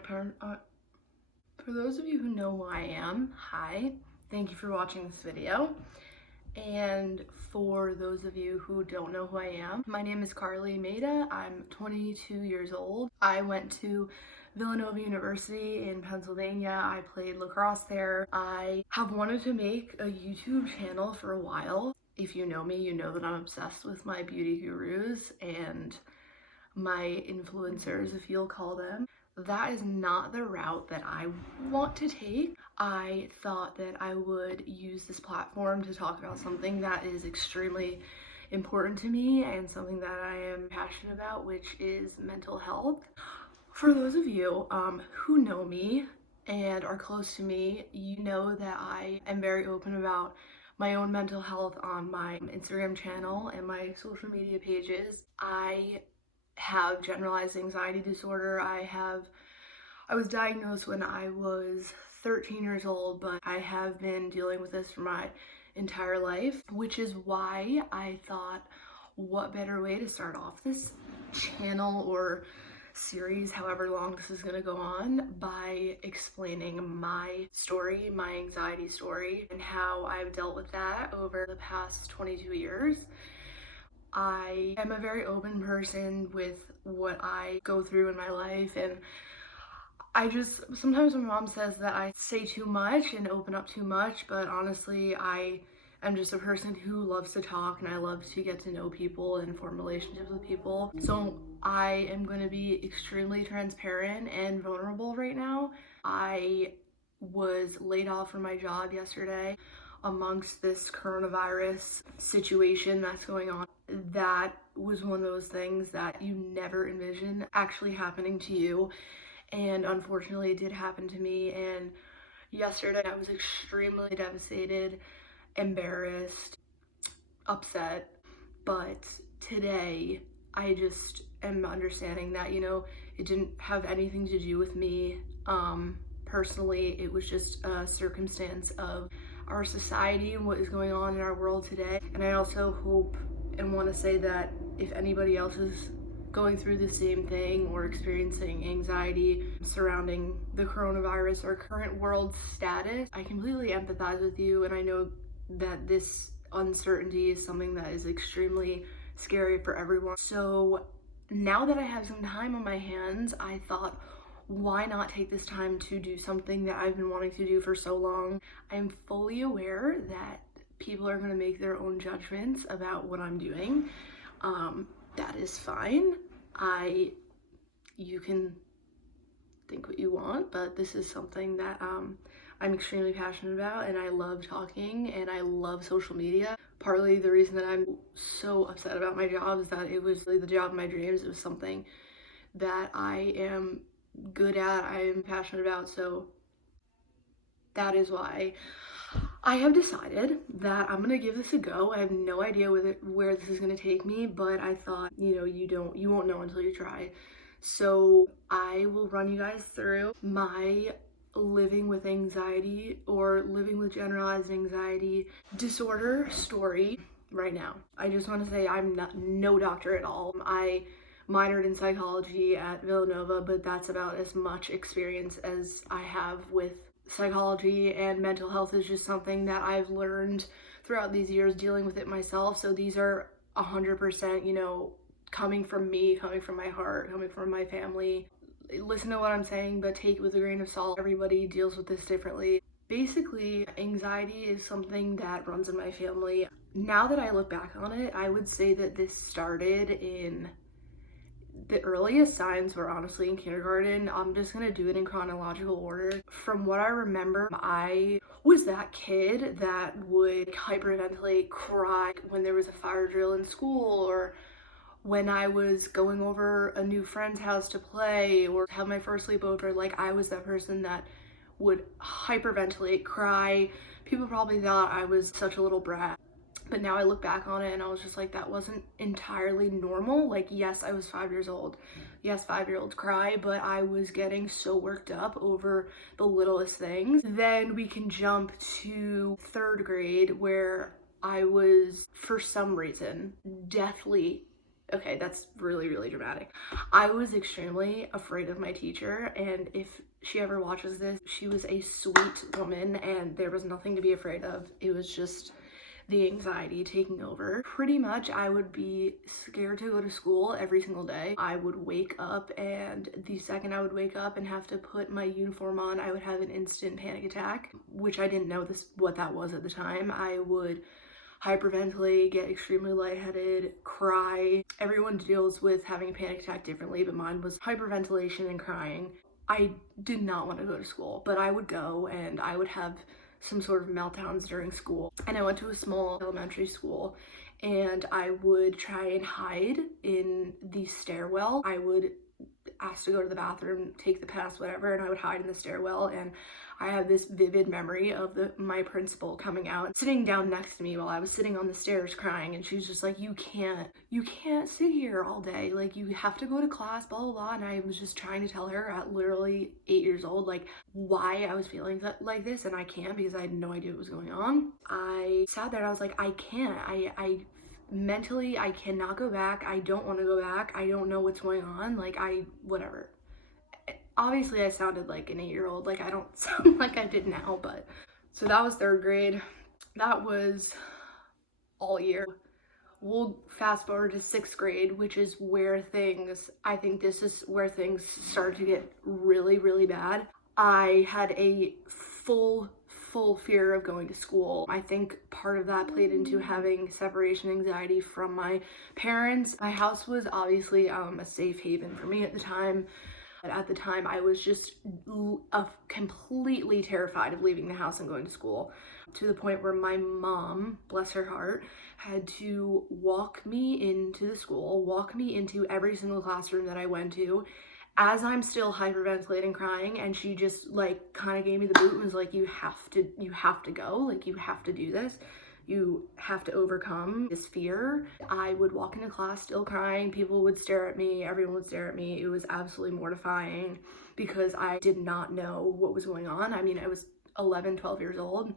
For those of you who know who I am, hi, thank you for watching this video. And for those of you who don't know who I am, my name is Carlye. I'm 22 years old. I went to Villanova University in Pennsylvania. I played lacrosse there. I have wanted to make a YouTube channel for a while. If you know me, you know that I'm obsessed with my beauty gurus and my influencers, if you'll call them. That is not the route that I want to take. I thought that I would use this platform to talk about something that is extremely important to me and something that I am passionate about, which is mental health. For those of you who know me and are close to me, you know that I am very open about my own mental health on my Instagram channel and my social media pages. I have generalized anxiety disorder. I was diagnosed when I was 13 years old, but I have been dealing with this for my entire life, which is why I thought, what better way to start off this channel or series, however long this is going to go on, by explaining my story, my anxiety story, and how I've dealt with that over the past 22 years. I am a very open person with what I go through in my life, and sometimes my mom says that I say too much and open up too much, but honestly, I am just a person who loves to talk and I love to get to know people and form relationships with people. So I am going to be extremely transparent and vulnerable right now. I was laid off from my job yesterday amongst this coronavirus situation that's going on. That was one of those things that you never envision actually happening to you, and unfortunately it did happen to me. And yesterday I was extremely devastated, embarrassed, upset, but today I just am understanding that, it didn't have anything to do with me personally. It was just a circumstance of our society and what is going on in our world today. And I also hope and want to say that if anybody else is going through the same thing or experiencing anxiety surrounding the coronavirus or current world status, I completely empathize with you, and I know that this uncertainty is something that is extremely scary for everyone. So now that I have some time on my hands, I thought, why not take this time to do something that I've been wanting to do for so long? I'm fully aware that people are going to make their own judgments about what I'm doing. That is fine. You can think what you want, but this is something that I'm extremely passionate about, and I love talking and I love social media. Partly the reason that I'm so upset about my job is that it was really the job of my dreams. It was something that I am good at, I am passionate about, so that is why I have decided that I'm gonna give this a go. I have no idea where this is gonna take me, but I thought, you won't know until you try. So I will run you guys through my living with anxiety or living with generalized anxiety disorder story right now. I just want to say I'm no doctor at all. I minored in psychology at Villanova, but that's about as much experience as I have with psychology, and mental health is just something that I've learned throughout these years dealing with it myself. So these are 100%, coming from me, coming from my heart, coming from my family. Listen to what I'm saying, but take it with a grain of salt. Everybody deals with this differently. Basically, anxiety is something that runs in my family. Now that I look back on it, I would say that this started in the earliest signs were honestly in kindergarten. I'm just gonna do it in chronological order. From what I remember, I was that kid that would hyperventilate, cry when there was a fire drill in school, or when I was going over a new friend's house to play or have my first sleepover. Like, I was that person that would hyperventilate, cry. People probably thought I was such a little brat. But now I look back on it and I was just like, that wasn't entirely normal. Like, yes, I was 5 years old. Yes, 5-year-olds cry, but I was getting so worked up over the littlest things. Then we can jump to 3rd grade, where I was, for some reason, deathly Okay, that's really, really dramatic. I was extremely afraid of my teacher, and if she ever watches this, she was a sweet woman and there was nothing to be afraid of. It was just the anxiety taking over. Pretty much I would be scared to go to school every single day. I would wake up, and the second I would wake up and have to put my uniform on, I would have an instant panic attack, which I didn't know what that was at the time. I would hyperventilate, get extremely lightheaded, cry. Everyone deals with having a panic attack differently, but mine was hyperventilation and crying. I did not want to go to school, but I would go and I would have some sort of meltdowns during school. And I went to a small elementary school, and I would try and hide in the stairwell. I would ask to go to the bathroom, take the pass, whatever, and I would hide in the stairwell. And I have this vivid memory of my principal coming out, sitting down next to me while I was sitting on the stairs crying, and she was just like, you can't sit here all day, like you have to go to class, blah blah blah. And I was just trying to tell her at literally 8 years old like why I was feeling like this, and I can't, because I had no idea what was going on. I sat there and I was like, I can't, I mentally I cannot go back. I don't want to go back. I don't know what's going on. Like whatever. Obviously I sounded like an 8-year-old. Like I don't sound like I did now, but so that was 3rd grade. That was all year. We'll fast forward to 6th grade, which is where I think this is where things started to get really, really bad. I had a full fear of going to school. I think part of that played into having separation anxiety from my parents. My house was obviously a safe haven for me at the time. But at the time, I was just completely terrified of leaving the house and going to school, to the point where my mom, bless her heart, had to walk me into the school, walk me into every single classroom that I went to, as I'm still hyperventilating, crying, and she just like kind of gave me the boot and was like, you have to go, like you have to do this. You have to overcome this fear. I would walk into class still crying. People would stare at me. Everyone would stare at me. It was absolutely mortifying because I did not know what was going on. I mean, I was 11, 12 years old.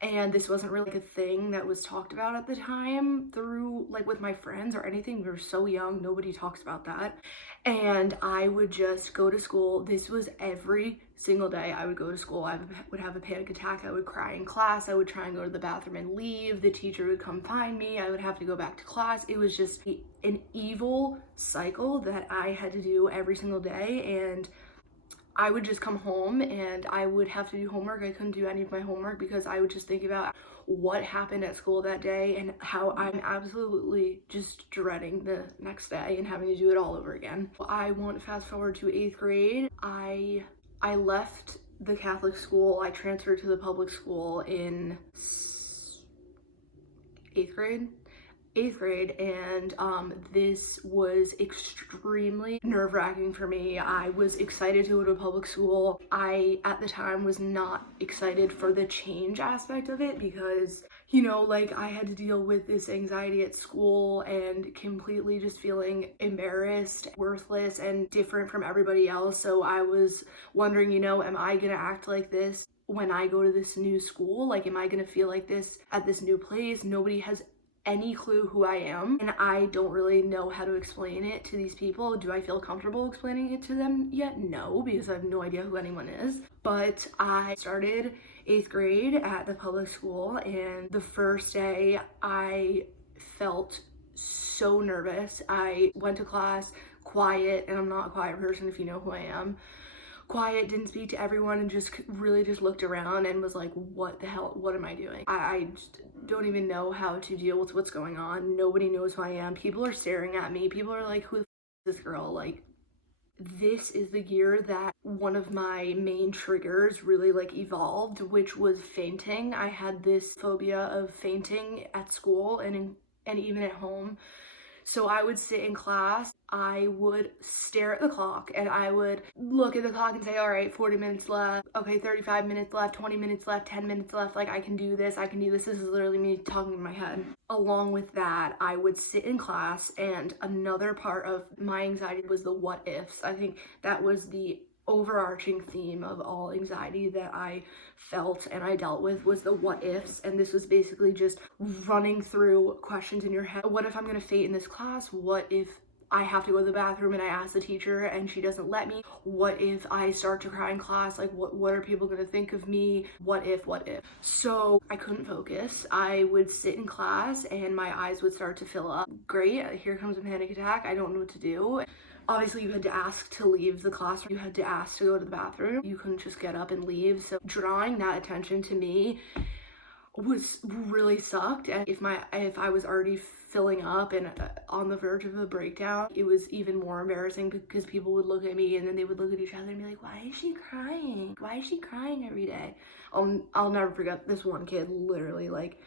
And this wasn't really like a thing that was talked about at the time through like with my friends or anything. We were so young, nobody talks about that. And I would just go to school. This was every single day. I would go to school. I would have a panic attack. I would cry in class. I would try and go to the bathroom and leave. The teacher would come find me. I would have to go back to class. It was just an evil cycle that I had to do every single day. And I would just come home and I would have to do homework. I couldn't do any of my homework because I would just think about what happened at school that day and how I'm absolutely just dreading the next day and having to do it all over again. I want to fast forward to 8th grade. I left the Catholic school. I transferred to the public school in 8th grade. And this was extremely nerve-wracking for me. I was excited to go to public school. I at the time was not excited for the change aspect of it because, you know, like I had to deal with this anxiety at school and completely just feeling embarrassed, worthless, and different from everybody else. So I was wondering, you know, am I gonna act like this when I go to this new school? Like, am I gonna feel like this at this new place? Nobody has any clue who I am, and I don't really know how to explain it to these people. Do I feel comfortable explaining it to them yet? No, because I have no idea who anyone is. But I started 8th grade at the public school, and the first day I felt so nervous. I went to class quiet, and I'm not a quiet person if you know who I am. Quiet, didn't speak to everyone, and just really just looked around and was like, what the hell, what am I doing? I just don't even know how to deal with what's going on. Nobody knows who I am. People are staring at me. People are like, who the f is this girl? Like, this is the year that one of my main triggers really like evolved, which was fainting. I had this phobia of fainting at school and even at home. So I would sit in class, I would stare at the clock, and I would look at the clock and say, all right, 40 minutes left, okay, 35 minutes left, 20 minutes left, 10 minutes left, like I can do this, I can do this. This is literally me talking in my head. Along with that, I would sit in class, and another part of my anxiety was the what ifs. I think that was the overarching theme of all anxiety that I felt and I dealt with was the what ifs. And this was basically just running through questions in your head. What if I'm gonna fail in this class? What if I have to go to the bathroom and I ask the teacher and she doesn't let me? What if I start to cry in class? Like, what are people gonna think of me? What if? So I couldn't focus. I would sit in class and my eyes would start to fill up. Great, here comes a panic attack. I don't know what to do. Obviously, you had to ask to leave the classroom. You had to ask to go to the bathroom. You couldn't just get up and leave. So drawing that attention to me was really sucked. And if I was already filling up and on the verge of a breakdown, it was even more embarrassing because people would look at me and then they would look at each other and be like, why is she crying? Why is she crying every day? I'll never forget this one kid. Literally, like,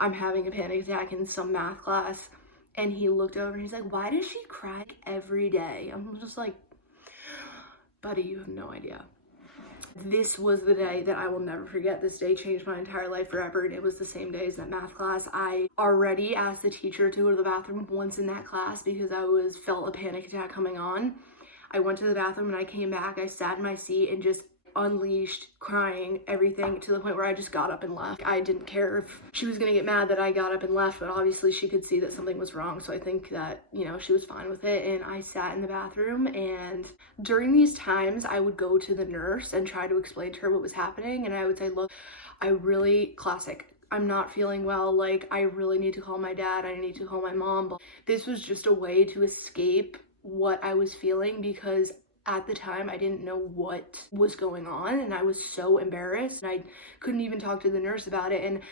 I'm having a panic attack in some math class and he looked over and he's like, why does she cry every day? I'm just like, buddy, you have no idea. This was the day that I will never forget. This day changed my entire life forever, and it was the same day as that math class. I already asked the teacher to go to the bathroom once in that class because I felt a panic attack coming on. I went to the bathroom and I came back. I sat in my seat and just unleashed crying, everything, to the point where I just got up and left. I didn't care if she was gonna get mad that I got up and left, but obviously she could see that something was wrong, so I think that, you know, she was fine with it. And I sat in the bathroom, and during these times I would go to the nurse and try to explain to her what was happening, and I would say, look, classic, I'm not feeling well, like, I really need to call my dad, I need to call my mom. But this was just a way to escape what I was feeling, because at the time I didn't know what was going on and I was so embarrassed and I couldn't even talk to the nurse about it. And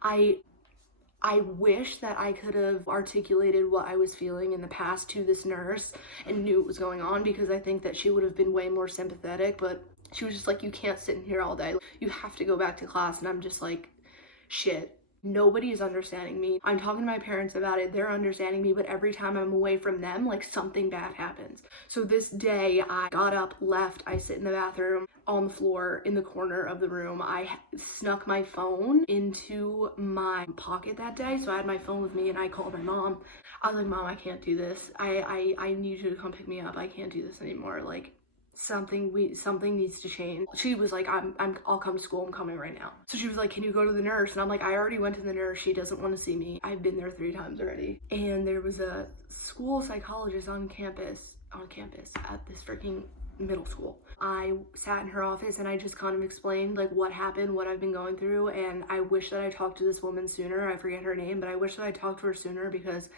I wish that I could have articulated what I was feeling in the past to this nurse and knew what was going on, because I think that she would have been way more sympathetic. But she was just like, you can't sit in here all day, you have to go back to class. And I'm just like, shit, nobody is understanding me. I'm talking to my parents about it, they're understanding me, but every time I'm away from them, like, something bad happens. So this day I got up, left, I sit in the bathroom on the floor in the corner of the room. I snuck my phone into my pocket that day, so I had my phone with me, and I called my mom. I was like, Mom, I can't do this. I need you to come pick me up. I can't do this anymore. Like, something needs to change. She was like, I'll come to school, I'm coming right now. So she was like, can you go to the nurse? And I'm like, I already went to the nurse, she doesn't want to see me. I've been there 3 times already. And there was a school psychologist on campus at this freaking middle school. I sat in her office and I just kind of explained like what happened, what I've been going through, and I wish that I talked to this woman sooner. I forget her name, but I wish that I talked to her sooner, because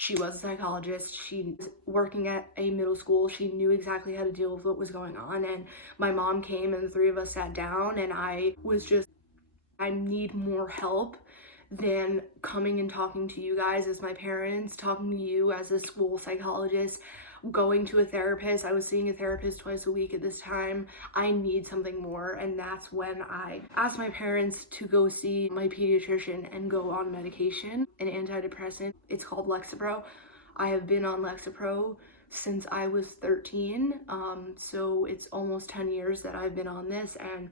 she was a psychologist. She was working at a middle school. She knew exactly how to deal with what was going on. And my mom came and the 3 of us sat down, and I was just, I need more help than coming and talking to you guys as my parents, talking to you as a school psychologist, going to a therapist. I was seeing a therapist twice a week at this time. I need something more. And that's when I asked my parents to go see my pediatrician and go on medication, an antidepressant. It's called Lexapro. I have been on Lexapro since I was 13. So it's almost 10 years that I've been on this, and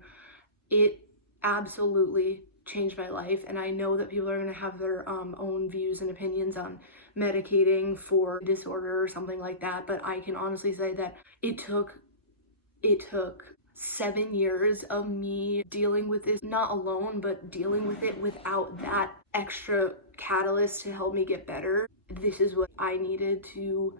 it absolutely changed my life. And I know that people are going to have their own views and opinions on medicating for disorder or something like that, but I can honestly say that it took 7 years of me dealing with this, not alone, but dealing with it without that extra catalyst to help me get better. This is what I needed to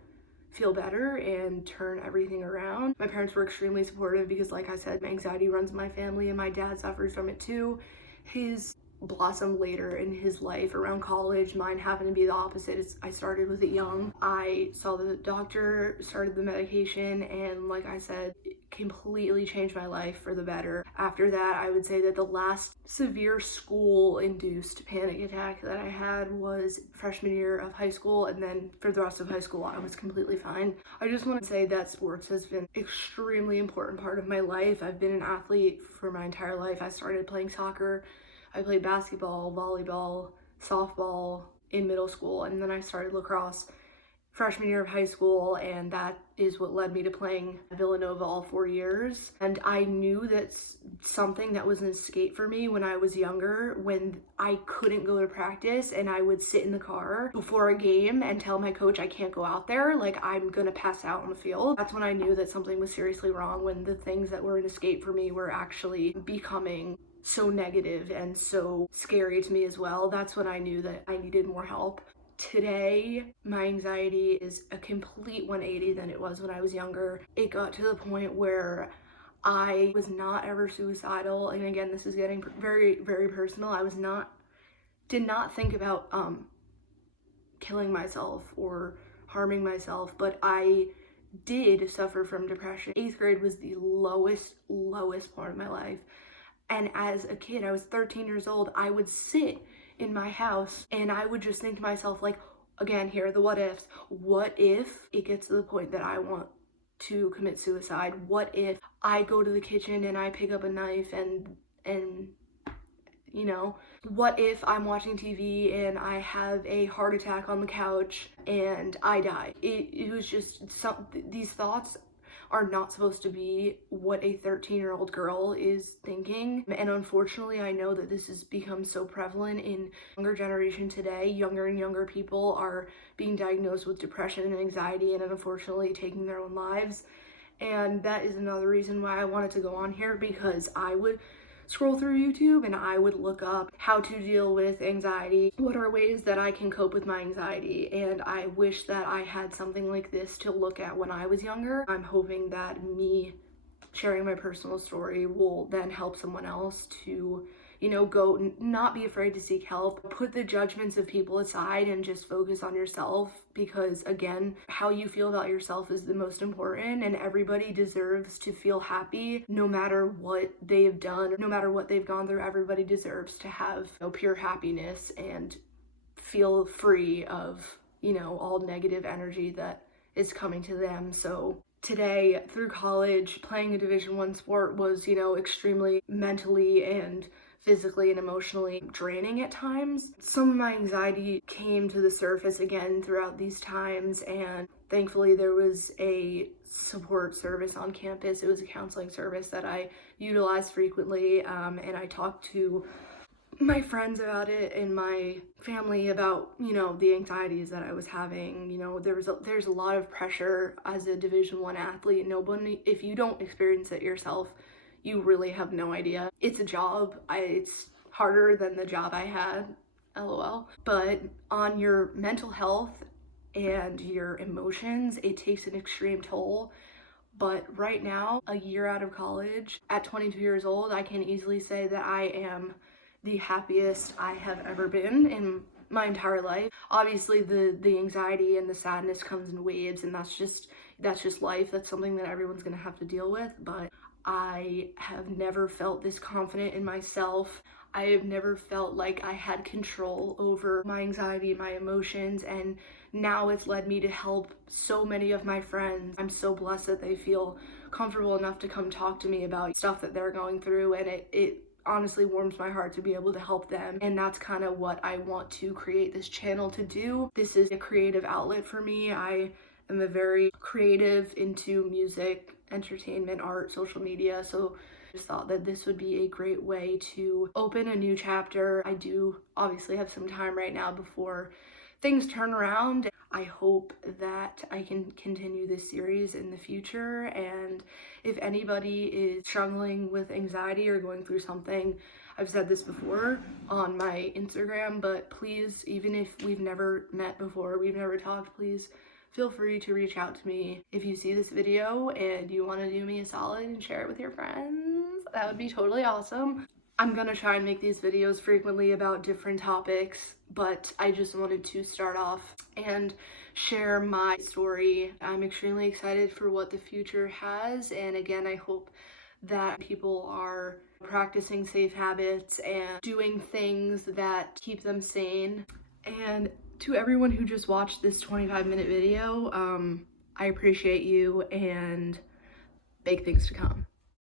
feel better and turn everything around. My parents were extremely supportive because, like I said, anxiety runs in my family and my dad suffers from it too. His blossomed later in his life around college. Mine happened to be the opposite. I started with it young. I saw the doctor, started the medication, and like I said, it completely changed my life for the better. After that, I would say that the last severe school-induced panic attack that I had was freshman year of high school, and then for the rest of high school, I was completely fine. I just want to say that sports has been an extremely important part of my life. I've been an athlete for my entire life. I started playing soccer. I played basketball, volleyball, softball in middle school, and then I started lacrosse freshman year of high school, and that is what led me to playing Villanova all 4 years. And I knew that's something that was an escape for me when I was younger, when I couldn't go to practice and I would sit in the car before a game and tell my coach I can't go out there, like I'm gonna pass out on the field. That's when I knew that something was seriously wrong, when the things that were an escape for me were actually becoming so negative and so scary to me as well. That's when I knew that I needed more help. Today, my anxiety is a complete 180 than it was when I was younger. It got to the point where I was not ever suicidal. And again, this is getting very, very personal. Did not think about killing myself or harming myself, but I did suffer from depression. 8th grade was the lowest part of my life. And as a kid, I was 13 years old, I would sit in my house and I would just think to myself, like, again, here are the what ifs. What if it gets to the point that I want to commit suicide? What if I go to the kitchen and I pick up a knife and you know, what if I'm watching TV and I have a heart attack on the couch and I die? It was just these thoughts are not supposed to be what a 13-year-old girl is thinking. And unfortunately, I know that this has become so prevalent in younger generation today. Younger and younger people are being diagnosed with depression and anxiety and unfortunately taking their own lives. And that is another reason why I wanted to go on here, because I would scroll through YouTube and I would look up how to deal with anxiety. What are ways that I can cope with my anxiety? And I wish that I had something like this to look at when I was younger. I'm hoping that me sharing my personal story will then help someone else to, you know, go not be afraid to seek help, put the judgments of people aside and just focus on yourself, because again, how you feel about yourself is the most important, and everybody deserves to feel happy no matter what they've done, no matter what they've gone through. Everybody deserves to have, you know, pure happiness and feel free of, you know, all negative energy that is coming to them. So today, through college, playing a Division I sport was, you know, extremely mentally and physically and emotionally draining at times. Some of my anxiety came to the surface again throughout these times, and thankfully there was a support service on campus. It was a counseling service that I utilized frequently, and I talked to my friends about it and my family about, you know, the anxieties that I was having. You know, there's a lot of pressure as a Division I athlete. Nobody, if you don't experience it yourself, you really have no idea. It's a job. It's harder than the job I had, LOL. But on your mental health and your emotions, it takes an extreme toll. But right now, a year out of college, at 22 years old, I can easily say that I am the happiest I have ever been in my entire life. Obviously the anxiety and the sadness comes in waves, and that's just life. That's something that everyone's gonna have to deal with, but I have never felt this confident in myself. I have never felt like I had control over my anxiety, my emotions, and now it's led me to help so many of my friends. I'm so blessed that they feel comfortable enough to come talk to me about stuff that they're going through, and it honestly warms my heart to be able to help them. And that's kind of what I want to create this channel to do. This is a creative outlet for me. I am a very creative, into music, entertainment, art, social media, so I just thought that this would be a great way to open a new chapter. I do obviously have some time right now before things turn around. I hope that I can continue this series in the future, and if anybody is struggling with anxiety or going through something, I've said this before on my Instagram, but please, even if we've never met before, we've never talked, please feel free to reach out to me. If you see this video and you want to do me a solid and share it with your friends, that would be totally awesome. I'm gonna try and make these videos frequently about different topics, but I just wanted to start off and share my story. I'm extremely excited for what the future has, and again, I hope that people are practicing safe habits and doing things that keep them sane. And to everyone who just watched this 25-minute video, I appreciate you, and big things to come.